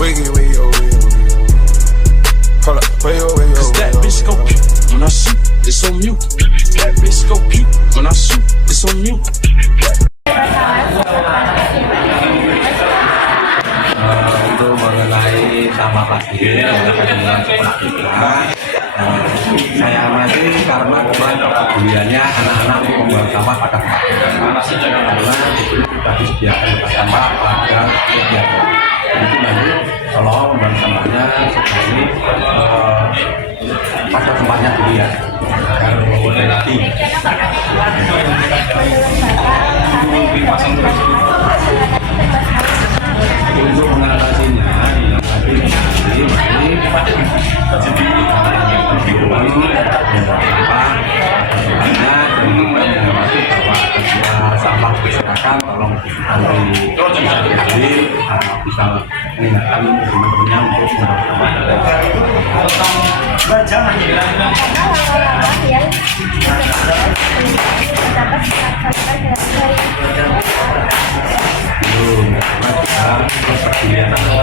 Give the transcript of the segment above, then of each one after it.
Wiggy, wiggy, oh, wiggy, oh, wiggy, oh. Hold up, wiggy, oh, wiggy, oh, Cause that wiggy, bitch go oh, puke when I shoot, it's on mute. That bitch go puke when I shoot, it's on mute. Untuk mengenai sampah plastik yang ada di lingkungan sekolah kita, saya amati karena kemarin kepeduliannya anak-anak untuk membuang sampah pada tempat karena di sini sudah disediakan tempat sampah pada kegiatan. Itu nanti kalau membuang sampahnya seperti pada tempatnya dulu ya, jangan boleh lagi. Untuk mengatasinya, yang tadi sampah berserakan, tolong nanti bisa mengingatkan teman-temannya untuk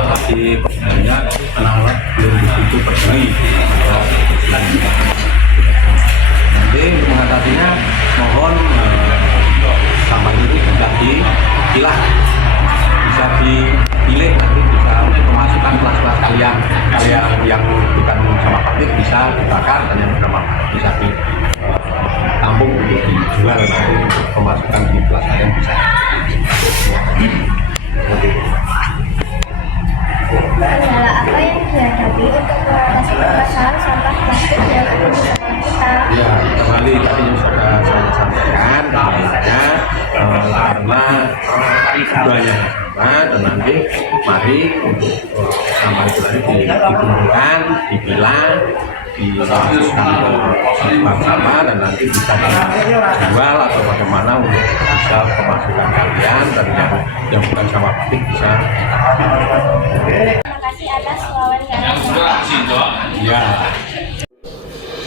masih banyak anak-anak belum begitu peduli. Nanti untuk mengatasinya mohon sampah itu tidak dipilah, bisa dipilih, nanti bisa untuk memasukkan kelas-kelas kalian yang bukan sampah plastik bisa dibakar dan yang sampah bisa ditampung untuk dijual, nanti untuk pemasukan di kelas kalian bisa. Kendala apa yang dihadapi untuk mengatasi permasalahan sampah plastik yang ada di sekolah kita? Ya, kembali tadi yang sudah saya sampaikan, karena banyak sampah dan nanti mari untuk sampah itu tadi dikumpulkan, dipilah, dimasukkan ke bank sampah dan nanti bisa dijual atau bagaimana untuk bisa pemasukan kalian dan yang bukan sampah plastik bisa. Terima kasih atas wawancaranya. Ya.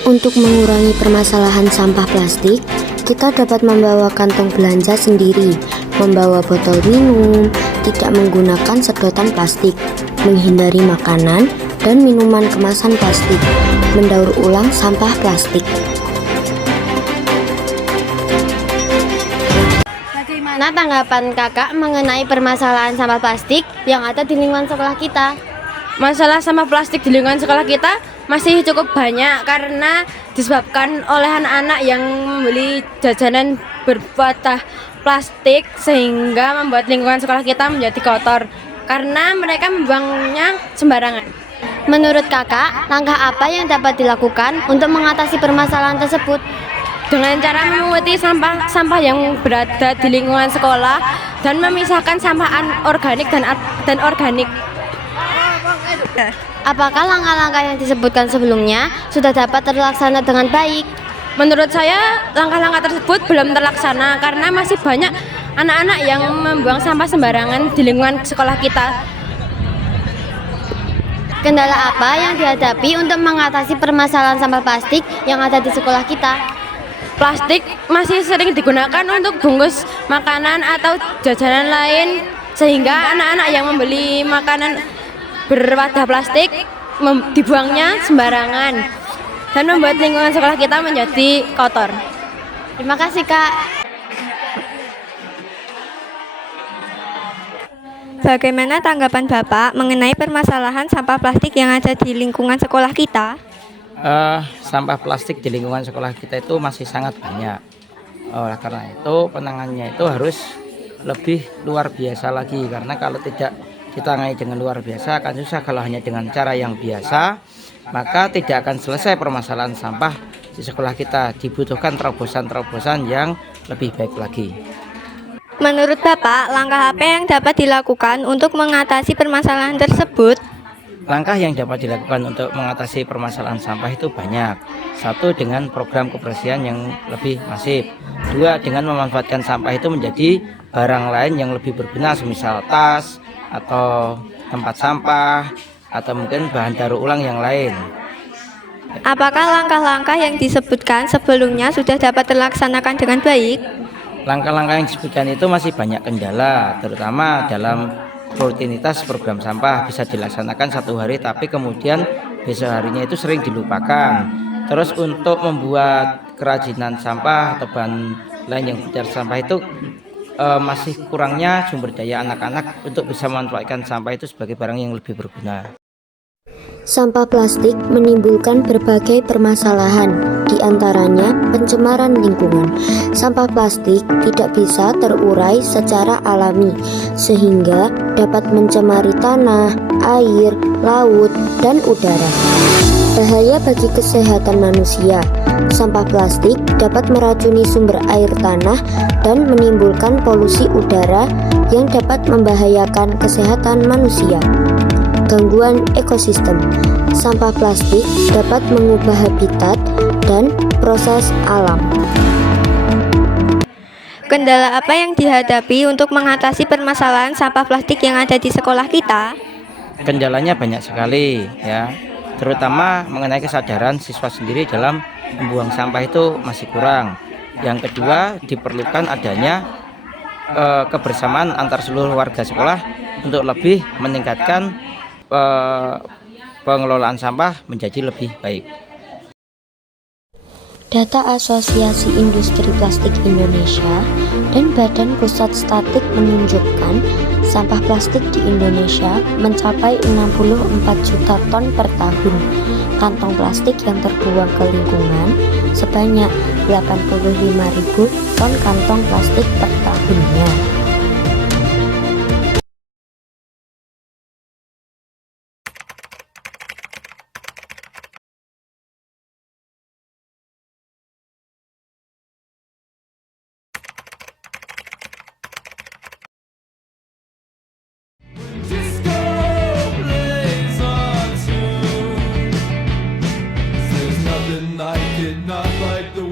Untuk mengurangi permasalahan sampah plastik, kita dapat membawa kantong belanja sendiri, membawa botol minum, tidak menggunakan sedotan plastik, menghindari makanan dan minuman kemasan plastik, mendaur ulang sampah plastik. Bagaimana tanggapan kakak mengenai permasalahan sampah plastik yang ada di lingkungan sekolah kita? Masalah sampah plastik di lingkungan sekolah kita masih cukup banyak karena disebabkan oleh anak-anak yang membeli jajanan berwadah plastik sehingga membuat lingkungan sekolah kita menjadi kotor karena mereka membuangnya sembarangan. Menurut kakak, langkah apa yang dapat dilakukan untuk mengatasi permasalahan tersebut? Dengan cara memunguti sampah yang berada di lingkungan sekolah dan memisahkan sampah anorganik dan organik. Apakah langkah-langkah yang disebutkan sebelumnya sudah dapat terlaksana dengan baik? Menurut saya, langkah-langkah tersebut belum terlaksana karena masih banyak anak-anak yang membuang sampah sembarangan di lingkungan sekolah kita. Kendala apa yang dihadapi untuk mengatasi permasalahan sampah plastik yang ada di sekolah kita? Plastik masih sering digunakan untuk bungkus makanan atau jajanan lain sehingga anak-anak yang membeli makanan berwadah plastik dibuangnya sembarangan dan membuat lingkungan sekolah kita menjadi kotor. Terima kasih, Kak. Bagaimana tanggapan Bapak mengenai permasalahan sampah plastik yang ada di lingkungan sekolah kita? Sampah plastik di lingkungan sekolah kita itu masih sangat banyak. Oleh karena itu penanganannya itu harus lebih luar biasa lagi, karena kalau tidak ditangani dengan luar biasa akan susah. Kalau hanya dengan cara yang biasa maka tidak akan selesai permasalahan sampah di sekolah kita. Dibutuhkan terobosan-terobosan yang lebih baik lagi. Menurut Bapak, langkah apa yang dapat dilakukan untuk mengatasi permasalahan tersebut? Langkah yang dapat dilakukan untuk mengatasi permasalahan sampah itu banyak. Satu, dengan program kebersihan yang lebih masif. Dua, dengan memanfaatkan sampah itu menjadi barang lain yang lebih berguna, semisal tas atau tempat sampah atau mungkin bahan daur ulang yang lain. Apakah langkah-langkah yang disebutkan sebelumnya sudah dapat terlaksanakan dengan baik? Langkah-langkah yang disebutkan itu masih banyak kendala, terutama dalam rutinitas program sampah bisa dilaksanakan 1 hari, tapi kemudian besok harinya itu sering dilupakan. Terus untuk membuat kerajinan sampah atau bahan lain yang bicara sampah itu masih kurangnya sumber daya anak-anak untuk bisa memanfaatkan sampah itu sebagai barang yang lebih berguna. Sampah plastik menimbulkan berbagai permasalahan, di antaranya pencemaran lingkungan. Sampah plastik tidak bisa terurai secara alami, sehingga dapat mencemari tanah, air, laut, dan udara. Bahaya bagi kesehatan manusia. Sampah plastik dapat meracuni sumber air tanah dan menimbulkan polusi udara yang dapat membahayakan kesehatan manusia. Gangguan ekosistem. Sampah plastik dapat mengubah habitat dan proses alam. Kendala apa yang dihadapi untuk mengatasi permasalahan sampah plastik yang ada di sekolah kita? Kendalanya banyak sekali ya, terutama mengenai kesadaran siswa sendiri dalam membuang sampah itu masih kurang. Yang kedua, diperlukan adanya kebersamaan antar seluruh warga sekolah untuk lebih meningkatkan pengelolaan sampah menjadi lebih baik. Data Asosiasi Industri Plastik Indonesia dan Badan Pusat Statistik menunjukkan sampah plastik di Indonesia mencapai 64 juta ton per tahun. Kantong plastik yang terbuang ke lingkungan sebanyak 85.000 ton kantong plastik per tahunnya. Disco plays on tune. There's nothing like it, not like the